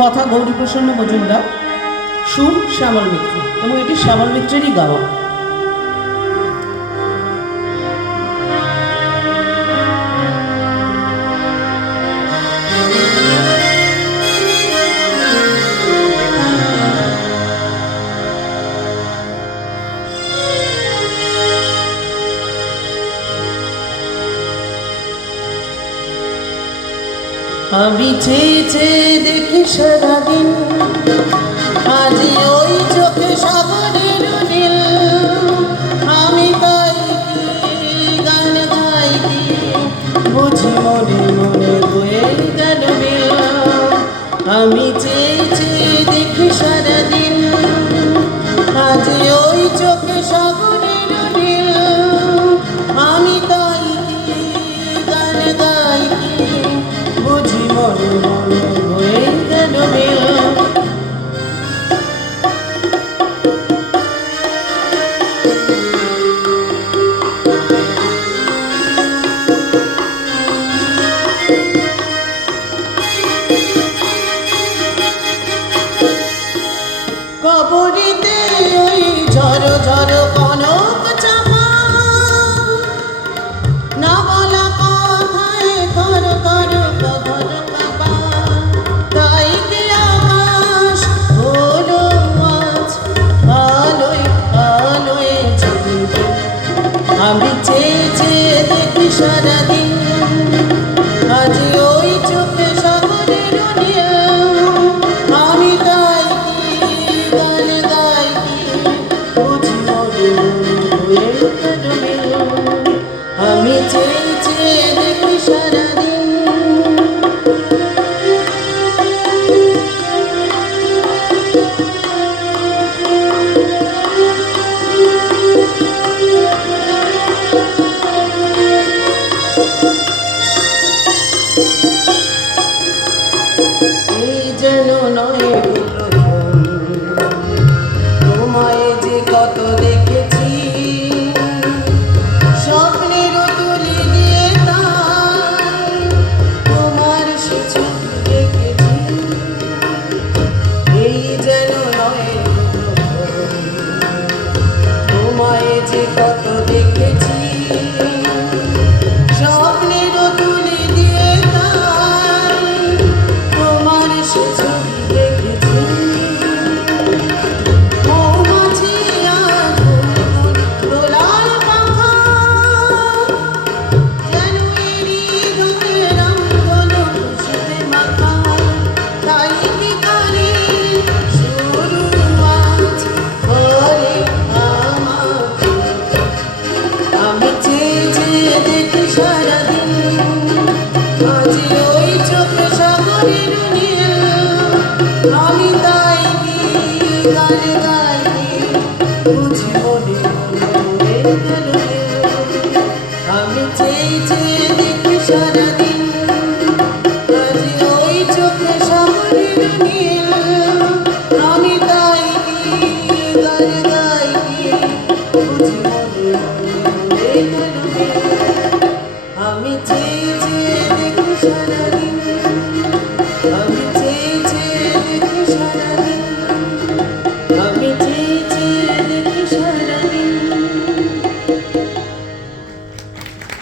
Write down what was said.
কথা গৌরীপ্রসন্ন মজুমদার, সুর শ্যামল মিত্র, এবং এটি শ্যামল মিত্রেরই গাওয়া। আমি চেয়ে চেয়ে দেখি সারাদিন, আজ ওই চোখে সাগরের নীল। আমি গাই গান গাই, বুঝি মনে মনে হয়ে গেল মিল। আমি চেয়ে চেয়ে দেখি সারাদিন, আজ ওই চোখে সাগরের নীল। আমি গাই গান গাই, বুঝি মনে মনে হয়ে গেল মিল। কবরীতে ওই ঝড় ঝড় কনক চাপা, না বলা কথায় থর থর গগন কাঁপা। তাই কি আকাশ হলো আজ আলোয় আলোয় ঝলমলে। আমি চেয়ে চেয়ে দেখি সারাদিন, আজ ওই চোখে সাগরের নীল। আমি গাই গান গাই, বুঝি মনে মনে হয়ে গেল মিল। আমি চেয়ে চেয়ে দেখি সারাদিন। এই যেন নয় ভুল, তোমায় যে কত দেখেছি, স্বপ্নেরও তুলি দিয়ে তাই তোমার সে ছবি দেখেছি। এই যেন নয় ভুল, তোমায় যে কত দেখেছি, স্বপ্নেরও তুলি দিয়ে তাই তোমার সে ছবি দেখেছি। মৌমাছি আজ বুলবুল দোলার পাখা, যেন এরই হৃদয়ের আন্দোলন খুশিতে মাখা। তাই কি করি শুরু আজ করে আমাকে। আমি চেয়ে চেয়ে দেখি সারাদিন, আজ ওই চোখে সাগরের নীল। আমি গাই গান গাই, বুঝি মনে মনে হয়ে গেল মিল। আমি চেয়ে চেয়ে দেখি সারাদিন, আজ ওই চোখে সাগরের নীল। আমি গাই গান গাই, বুঝি মনে মনে হয়ে গেল মিল। আমি চেয়ে